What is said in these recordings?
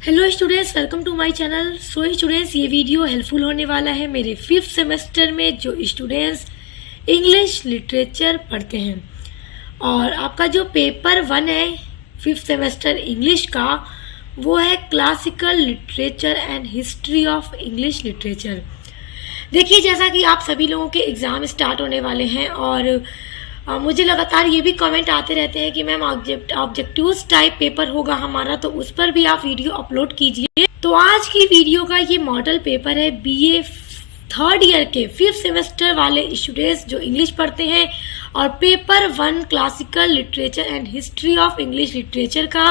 Hello students, welcome to my channel. So students, ये video helpful होने वाला है मेरे 5th सेमेस्टर में जो स्टूडेंट्स इंग्लिश लिटरेचर पढ़ते हैं। और आपका जो पेपर 1 है 5th सेमेस्टर इंग्लिश का, वो है classical literature and history of English literature. देखिए, जैसा कि आप सभी लोगों के एग्ज़ाम स्टार्ट होने वाले हैं और मुझे लगातार ये भी कमेंट आते रहते हैं कि मैम ऑब्जेक्टिव्स टाइप पेपर होगा हमारा, तो उस पर भी आप वीडियो अपलोड कीजिए। तो आज की वीडियो का ये मॉडल पेपर है बीए 3rd ईयर के 5th सेमेस्टर वाले स्टूडेंट्स जो इंग्लिश पढ़ते हैं, और paper 1 classical literature and history of English literature का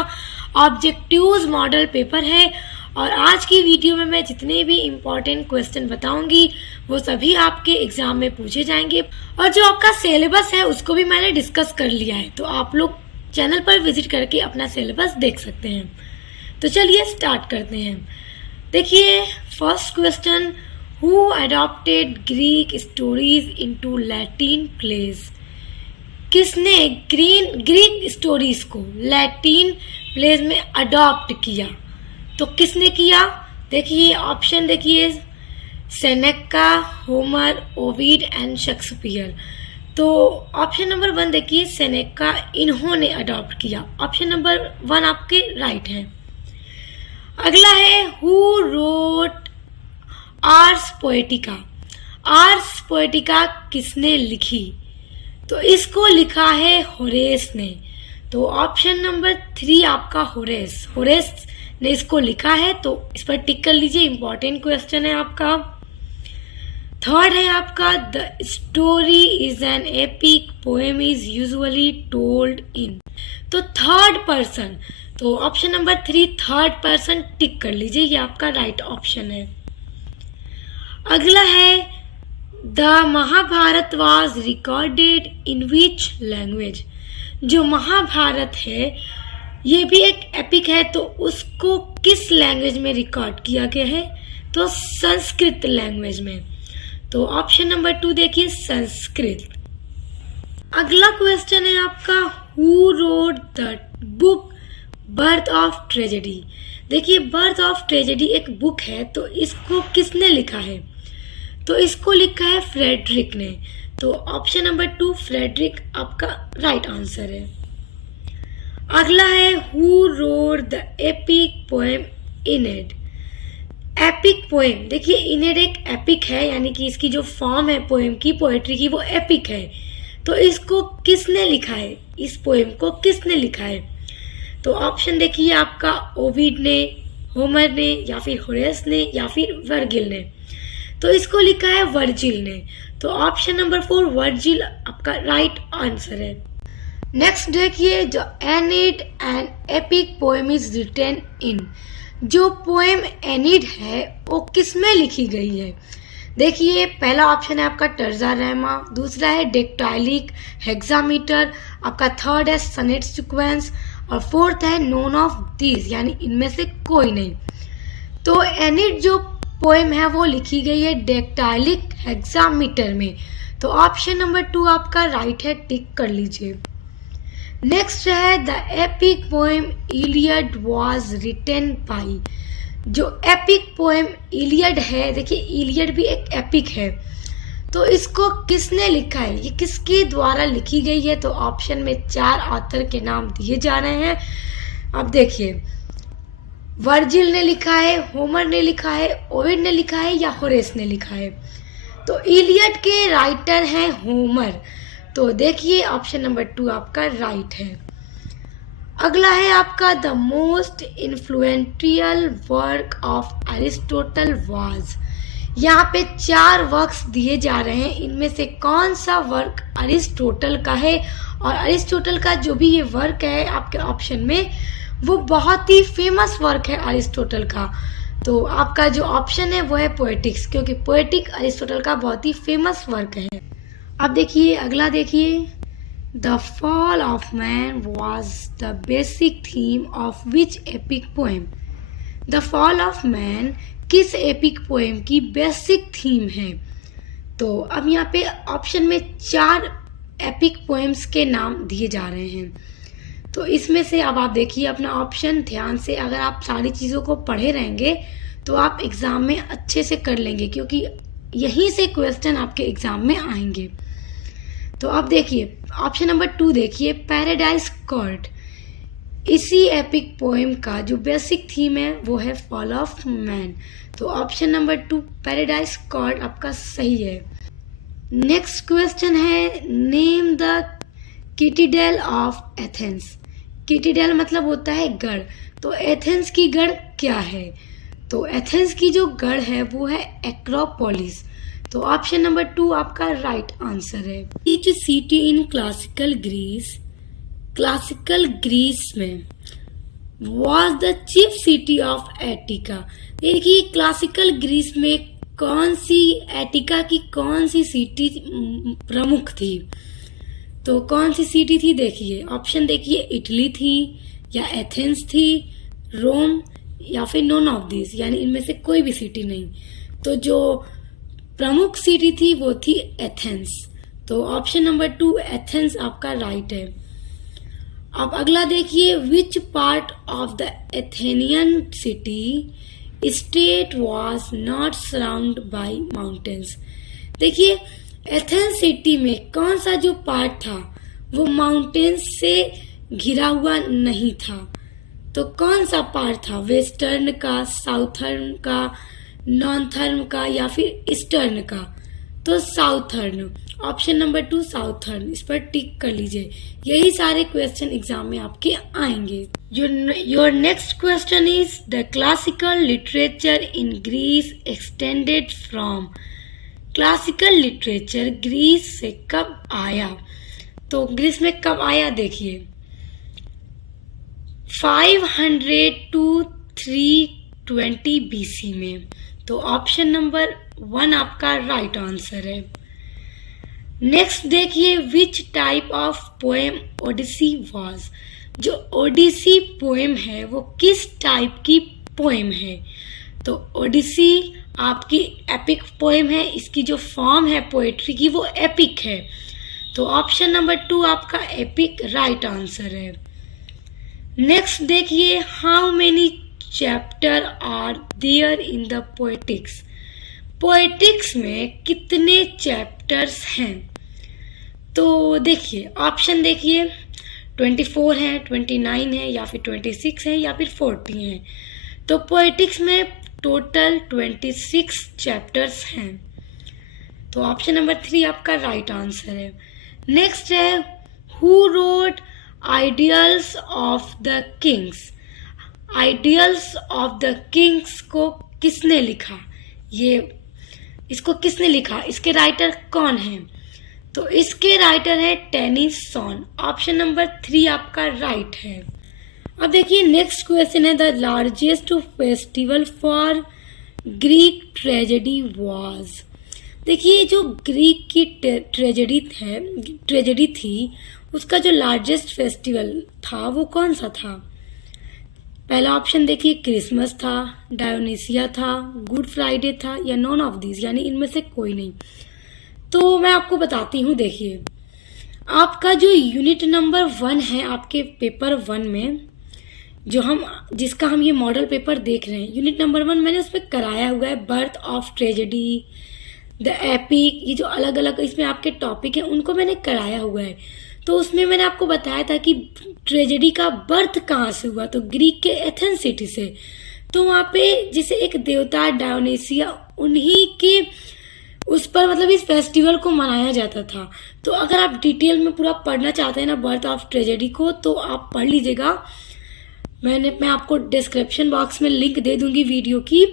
ऑब्जेक्टिव्स मॉडल पेपर है। और आज की वीडियो में मैं जितने भी इम्पोर्टेंट क्वेश्चन बताऊंगी वो सभी आपके एग्जाम में पूछे जाएंगे। और जो आपका सिलेबस है उसको भी मैंने डिस्कस कर लिया है, तो आप लोग चैनल पर विजिट करके अपना सिलेबस देख सकते हैं। तो चलिए स्टार्ट करते हैं। देखिए, first question, who adopted Greek stories into Latin plays? किसने ग्रीक स्टोरीज को लैटिन प्लेज में अडॉप्ट किया? तो किसने किया? देखिए ऑप्शन, देखिए Seneca, Homer, Ovid and Shakespeare. तो ऑप्शन नंबर 1 देखिए सेनेका, इन्होंने अडॉप्ट किया। ऑप्शन नंबर 1 आपके राइट है। अगला है who wrote Ars Poetica? Ars Poetica किसने लिखी? तो इसको लिखा है होरेस ने। तो ऑप्शन नंबर 3 आपका होरेस ने इसको लिखा है, तो इस पर टिक कर लीजिए, इंपॉर्टेंट क्वेश्चन है आपका। थर्ड है आपका, the story is an epic poem is usually told in. तो थर्ड पर्सन, तो option number 3 third person tick कर लीजिए, ये आपका राइट ऑप्शन है। अगला है, the Mahabharata was recorded in which language? जो महाभारत है ये भी एक एपिक है, तो उसको किस लैंग्वेज में रिकॉर्ड किया गया है? तो संस्कृत लैंग्वेज में। तो ऑप्शन नंबर 2 देखिए संस्कृत। अगला क्वेश्चन है आपका, who wrote the book birth of tragedy? देखिए, बर्थ ऑफ ट्रेजेडी एक बुक है, तो इसको किसने लिखा है? तो इसको लिखा है फ्रेडरिक ने। तो ऑप्शन नंबर 2 फ्रेडरिक आपका राइट आंसर है। अगला है, who wrote the epic poem Aeneid? Epic poem, देखिए इनेड एक एपिक है, यानी कि इसकी जो फॉर्म है पोएम की, पोएट्री की, वो एपिक है। तो इसको किसने लिखा है? इस पोएम को किसने लिखा है? तो ऑप्शन देखिए आपका, ओविड ने, होमर ने, या फिर होरेस ने, या फिर वर्जिल ने। तो इसको लिखा है वर्जिल ने। तो ऑप्शन नंबर 4 वर्जिल आपका राइट आंसर है। नेक्स्ट देखिए, जो Aeneid an epic poem is written in? जो पोएम एनिड है वो किसमें लिखी गई है? देखिए, पहला ऑप्शन है आपका टर्जारैमा, दूसरा है डेक्टाइलिक हेक्सामीटर, आपका थर्ड है सनेट सीक्वेंस, और फोर्थ है नोन ऑफ दीज, यानी इनमें से कोई नहीं। तो एनिड जो पोएम है वो लिखी गई है डेक्टाइलिक हेक्सामीटर में। तो ऑप्शन नंबर 2 आपका राइट है, टिक कर लीजिए। नेक्स्ट है, the epic poem Iliad was written by? जो एपिक पोएम इलियड है, देखिए इलियड भी एक एपिक है, तो इसको किसने लिखा है? ये किसके द्वारा लिखी गई है? तो ऑप्शन में 4 ऑथर के नाम दिए जा रहे हैं। अब देखिए, वर्जिल ने लिखा है, होमर ने लिखा है, ओविड ने लिखा है, या होरेस ने लिखा है? तो इलियड के राइटर हैं होमर। तो देखिए ऑप्शन नंबर 2 आपका राइट है। अगला है आपका, the most influential work of Aristotle was? यहाँ पे 4 वर्क्स दिए जा रहे हैं, इनमें से कौन सा वर्क अरिस्टोटल का है? और अरिस्टोटल का जो भी ये वर्क है आपके ऑप्शन में, वो बहुत ही फेमस वर्क है अरिस्टोटल का। तो आपका जो ऑप्शन है वो है पोएटिक्स, क्योंकि पोएटिक अरिस्टोटल का बहुत ही फेमस वर्क है। अब देखिए, अगला देखिए, the fall of man was the basic theme of which epic poem? The fall of man किस एपिक पोएम की बेसिक थीम है? तो अब यहाँ पे ऑप्शन में 4 एपिक पोएम्स के नाम दिए जा रहे हैं। तो इसमें से अब आप देखिए अपना ऑप्शन ध्यान से, अगर आप सारी चीज़ों को पढ़े रहेंगे तो आप एग्ज़ाम में अच्छे से कर लेंगे, क्योंकि यहीं से क्वेश्चन आपके एग्ज़ाम में आएंगे। तो अब देखिए ऑप्शन नंबर 2 देखिए, पैराडाइज कॉर्ड। इसी एपिक पोएम का जो बेसिक थीम है वो है फॉल ऑफ मैन। तो ऑप्शन नंबर 2 पैराडाइज कॉर्ड आपका सही है। नेक्स्ट क्वेश्चन है, name the Citadel of Athens. Citadel मतलब होता है गढ़, तो एथेंस की गढ़ क्या है? तो एथेंस की जो गढ़ है वो है एक्रोपोलिस। तो ऑप्शन नंबर 2 आपका राइट आंसर है। Each city in classical Greece, classical Greece में was the chief city of Attica. देखिए क्लासिकल ग्रीस में कौन सी, एटिका की कौन सी सिटी प्रमुख थी? तो कौन सी सिटी थी? देखिए ऑप्शन देखिए, इटली थी या एथेंस थी, रोम या फिर नॉन ऑफ दिस, यानी इनमें से कोई भी सिटी नहीं। तो जो प्रमुख सिटी थी वो थी एथेंस। तो ऑप्शन नंबर 2 एथेंस आपका राइट है। अब अगला देखिए, which part of the Athenian city state was not surround by mountains. देखिए एथेंस सिटी में कौन सा जो पार्ट था वो माउंटेन्स से घिरा हुआ नहीं था। तो कौन सा पार्ट था? वेस्टर्न का, साउथर्न का, नॉर्थर्न का या फिर ईस्टर्न का? तो साउथर्न। ऑप्शन नंबर 2 साउथर्न, इस पर टिक कर लीजिए। यही सारे क्वेश्चन एग्जाम में आपके आएंगे। Your next question is the classical literature in Greece extended from. Classical literature Greece से कब आया? तो ग्रीस में कब आया देखिए, 500 to 320 BC में। तो ऑप्शन नंबर 1 आपका राइट आंसर है। नेक्स्ट देखिए, which type of poem Odyssey was. जो ओडिसी पोएम है वो किस टाइप की पोएम है? तो ओडिसी आपकी एपिक पोएम है, इसकी जो फॉर्म है पोएट्री की वो एपिक है। तो ऑप्शन नंबर 2 आपका एपिक राइट आंसर है। नेक्स्ट देखिए, how many chapter are there in the poetics. Poetics में कितने चैप्टर्स हैं? तो देखिए ऑप्शन देखिए, 24 है, 29 है या फिर 26 है या फिर 40 है। तो पोएटिक्स में टोटल 26 चैप्टर्स हैं। तो ऑप्शन नंबर 3 आपका राइट आंसर है। नेक्स्ट है, who road ideals of the Kings. Ideals of the Kings को किसने लिखा? इसको किसने लिखा? इसके राइटर कौन है? तो इसके राइटर है टेनिसन। ऑप्शन नंबर 3 आपका राइट है। अब देखिए नेक्स्ट क्वेश्चन है, the largest festival for Greek tragedy was. देखिए जो ग्रीक की ट्रेजेडी थी उसका जो लार्जेस्ट फेस्टिवल था वो कौन सा था? पहला ऑप्शन देखिए, क्रिसमस था, डायोनीसिया था, गुड फ्राइडे था या नॉन ऑफ दिस, यानी इनमें से कोई नहीं। तो मैं आपको बताती हूँ। देखिए आपका जो यूनिट नंबर 1 है आपके पेपर 1 में, जिसका हम ये मॉडल पेपर देख रहे हैं, यूनिट नंबर 1 मैंने उसमें कराया हुआ है birth of tragedy, the epic, ये जो अलग अलग इसमें आपके टॉपिक हैं उनको मैंने कराया हुआ है। तो उसमें मैंने आपको बताया था कि ट्रेजेडी का बर्थ कहाँ से हुआ, तो ग्रीक के एथेंस सिटी से। तो वहाँ पे जैसे एक देवता डायोनीसिया, उन्हीं के उस पर मतलब इस फेस्टिवल को मनाया जाता था। तो अगर आप डिटेल में पूरा पढ़ना चाहते हैं ना बर्थ ऑफ ट्रेजेडी को, तो आप पढ़ लीजिएगा। मैं आपको डिस्क्रिप्शन बॉक्स में लिंक दे दूंगी वीडियो की।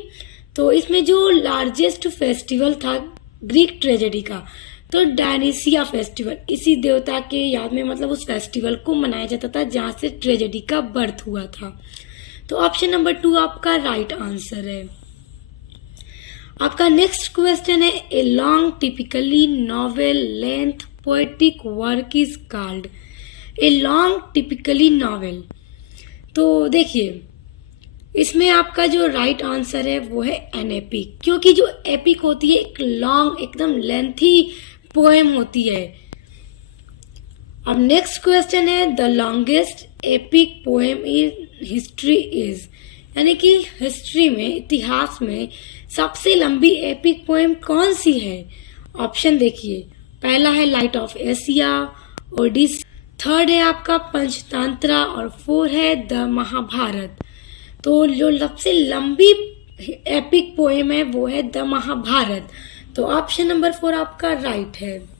तो इसमें जो लार्जेस्ट फेस्टिवल था ग्रीक ट्रेजेडी का, तो डायनीसिया फेस्टिवल, इसी देवता के याद में मतलब उस फेस्टिवल को मनाया जाता था जहाँ से ट्रेजेडी का बर्थ हुआ था। तो ऑप्शन नंबर 2 आपका राइट आंसर है। आपका नेक्स्ट क्वेश्चन है, a long typically novel length poetic work is called. A long typically novel, तो देखिए इसमें आपका जो राइट आंसर है वो है एन एपिक, क्योंकि जो एपिक होती है एक लॉन्ग एकदम लेंथी पोएम होती है। अब नेक्स्ट क्वेश्चन है the longest epic poem in history is, यानी कि हिस्ट्री में, इतिहास में सबसे लंबी एपिक पोएम कौन सी है? ऑप्शन देखिए, पहला है Light of Asia, Odyssey, third है आपका पंचतंत्र और फोर है द महाभारत। तो जो सबसे लंबी एपिक पोएम है वो है द महाभारत। तो ऑप्शन नंबर 4 आपका राइट है।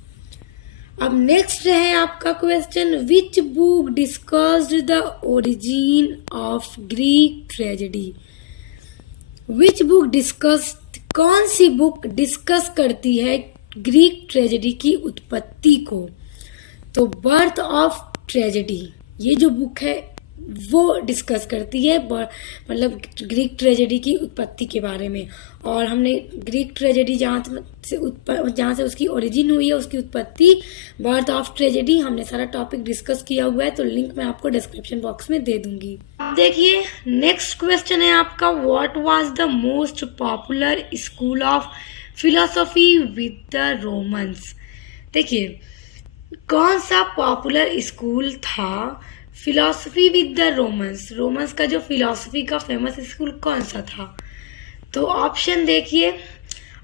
अब नेक्स्ट है आपका question which book discussed the origin of Greek tragedy. Which book discussed, कौन सी बुक डिस्कस करती है ग्रीक ट्रेजेडी की उत्पत्ति को? तो बर्थ ऑफ ट्रेजेडी, ये जो बुक है वो डिस्कस करती है मतलब ग्रीक ट्रेजेडी की उत्पत्ति के बारे में। और हमने ग्रीक ट्रेजेडी जहाँ से उसकी ओरिजिन हुई है, उसकी उत्पत्ति, बर्थ ऑफ ट्रेजेडी, हमने सारा टॉपिक डिस्कस किया हुआ है। तो लिंक मैं आपको डिस्क्रिप्शन बॉक्स में दे दूंगी। देखिए नेक्स्ट क्वेश्चन है आपका what was the most popular school of philosophy with the Romans. देखिए कौन सा पॉपुलर स्कूल था philosophy with the Romans, Romans का जो फिलॉसफी का फेमस स्कूल कौन सा था? तो ऑप्शन देखिए,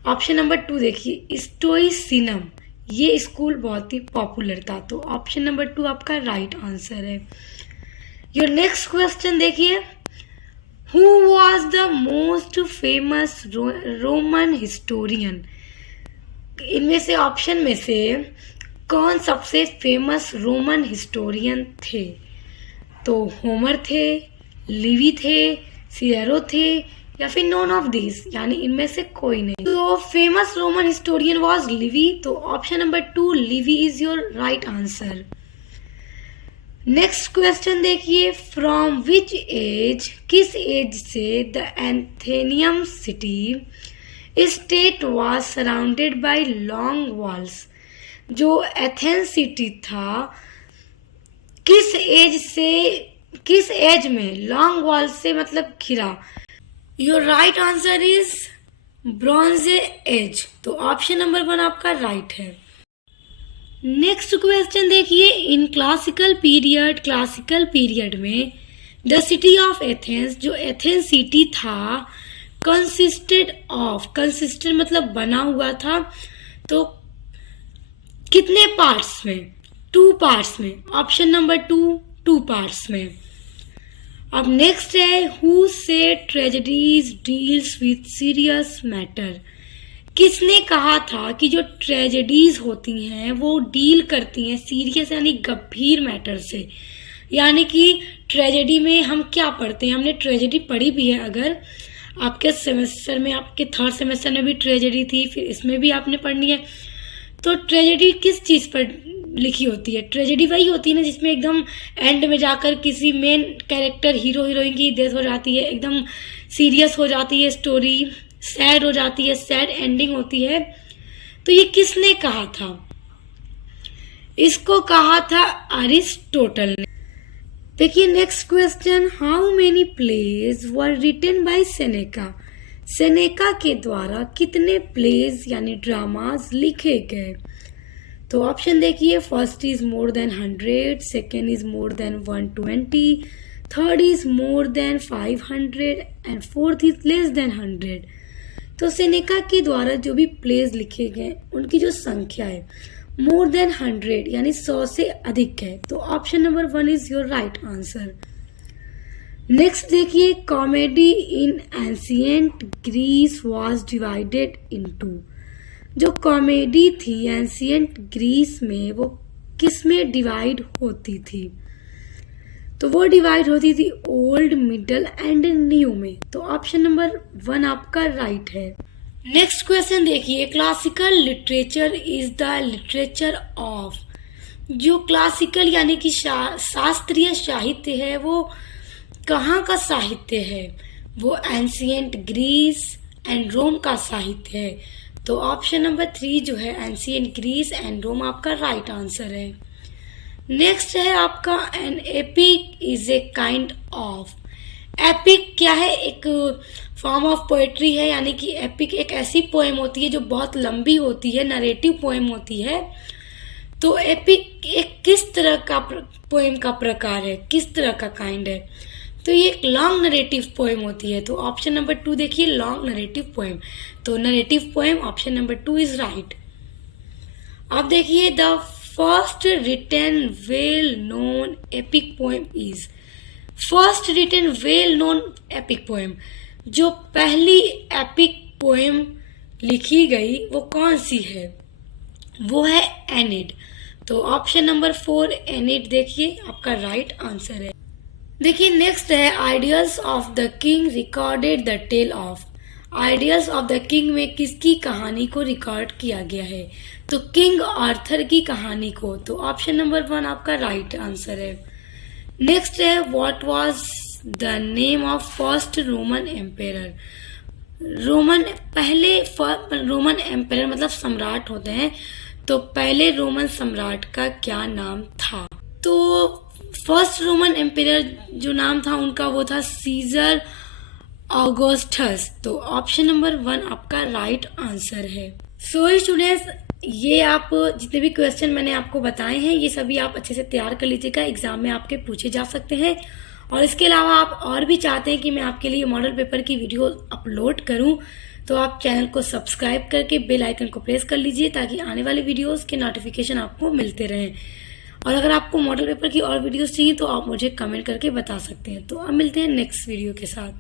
ऑप्शन नंबर 2 देखिए, स्टोइसिज्म, ये स्कूल बहुत ही पॉपुलर था। तो ऑप्शन नंबर 2 आपका राइट आंसर है। योर नेक्स्ट क्वेश्चन देखिए, who was the most famous Roman historian. इनमें से ऑप्शन में से कौन सबसे फेमस रोमन हिस्टोरियन थे? तो होमर थे, लिवी थे, सीरो थे या फिर नॉन ऑफ दिस, यानी इनमें से कोई नहीं। तो famous Roman historian was Livy. तो option number 2 Livy is your right answer. Next question देखिए, फ्रॉम विच एज, किस एज से the Athenian city state was surrounded by long walls. जो एथेंस सिटी था किस एज में लॉन्ग वॉल से मतलब घिरा? Your right answer is bronze age. तो ऑप्शन नंबर 1 आपका राइट है। नेक्स्ट क्वेश्चन देखिए, इन क्लासिकल पीरियड में द सिटी ऑफ एथेंस, जो एथेंस सिटी था, कंसिस्टेड मतलब बना हुआ था। तो कितने पार्ट्स में? 2 पार्ट्स में। ऑप्शन नंबर 2 पार्ट्स में। अब नेक्स्ट है हु से tragedies deals with serious matter. किसने कहा था कि जो ट्रेजेडीज होती हैं वो डील करती हैं सीरियस यानी गंभीर मैटर से। यानी कि ट्रेजेडी में हम क्या पढ़ते हैं, हमने ट्रेजेडी पढ़ी भी है। अगर आपके सेमेस्टर में, आपके 3rd सेमेस्टर में भी ट्रेजेडी थी, फिर इसमें भी आपने पढ़नी है। तो ट्रेजेडी किस चीज पर लिखी होती है? ट्रेजेडी वही होती है ना जिसमें एकदम एंड में जाकर किसी मेन कैरेक्टर, हीरो हीरोइन की डेथ हो जाती है, एकदम सीरियस हो जाती है स्टोरी, सैड हो जाती है, सैड एंडिंग होती है। तो ये किसने कहा था? इसको कहा था अरिस्टोटल ने। देखिए next question, how many plays were written by Seneca. Seneca के द्वारा कितने प्लेज यानी ड्रामाज लिखे गए? तो ऑप्शन देखिए, first is more than 100, second is more than 120, third is more than 500 and fourth is less than 100। तो सेनेका के द्वारा जो भी प्लेज लिखे गए उनकी जो संख्या है मोर देन 100 यानी 100 से अधिक है। तो option number 1 is your right answer. Next देखिए, comedy in ancient Greece was divided into. जो कॉमेडी थी एंशिएंट ग्रीस में वो किस में डिवाइड होती थी? तो वो डिवाइड होती थी ओल्ड, मिडल एंड न्यू में। तो ऑप्शन नंबर 1 आपका राइट है। नेक्स्ट क्वेश्चन देखिए, classical literature is the literature of. जो क्लासिकल यानी कि शास्त्रीय साहित्य है वो कहाँ का साहित्य है? वो एंशिएंट ग्रीस एंड रोम का साहित्य है। तो ऑप्शन नंबर 3 जो है एंशिएंट ग्रीस एंड रोम आपका राइट आंसर है। नेक्स्ट है आपका an epic is a kind of. Epic क्या है? एक फॉर्म ऑफ पोएट्री है, यानी कि एपिक एक ऐसी पोएम होती है जो बहुत लंबी होती है, नरेटिव पोएम होती है। तो एपिक एक किस तरह का पोएम का प्रकार है, किस तरह का काइंड है? तो ये एक लॉन्ग नरेटिव पोएम होती है। तो ऑप्शन नंबर 2 देखिए, लॉन्ग नरेटिव पोएम। तो narrative poem option number 2 is right. अब देखिए, the first written well known epic poem is, first written well known epic poem, जो पहली एपिक पोएम लिखी गई वो कौन सी है? वो है एनिड। तो ऑप्शन नंबर 4 एनिड देखिए आपका राइट आंसर है। देखिए नेक्स्ट है Idylls of the King recorded the tale of. Idylls of the King में किसकी कहानी को रिकॉर्ड किया गया है? तो किंग आर्थर की कहानी को। तो ऑप्शन नंबर 1 आपका राइट आंसर है। नेक्स्ट है what was the name of first Roman emperor. Roman emperor मतलब सम्राट होते हैं, तो पहले रोमन सम्राट का क्या नाम था? तो फर्स्ट रोमन एम्पेरर जो नाम था उनका वो था सीजर ऑगस्टस। तो ऑप्शन नंबर 1 आपका राइट आंसर है। सो स्टूडेंट्स, ये आप जितने भी क्वेश्चन मैंने आपको बताए हैं ये सभी आप अच्छे से तैयार कर लीजिएगा, एग्जाम में आपके पूछे जा सकते हैं। और इसके अलावा आप और भी चाहते हैं कि मैं आपके लिए मॉडल पेपर की वीडियो अपलोड करूं, तो आप चैनल को सब्सक्राइब करके बेल आइकन को प्रेस कर लीजिए ताकि आने वाले वीडियोस के नोटिफिकेशन आपको मिलते रहें। और अगर आपको मॉडल पेपर की और वीडियोस चाहिए तो आप मुझे कमेंट करके बता सकते हैं। तो अब मिलते हैं नेक्स्ट वीडियो के साथ।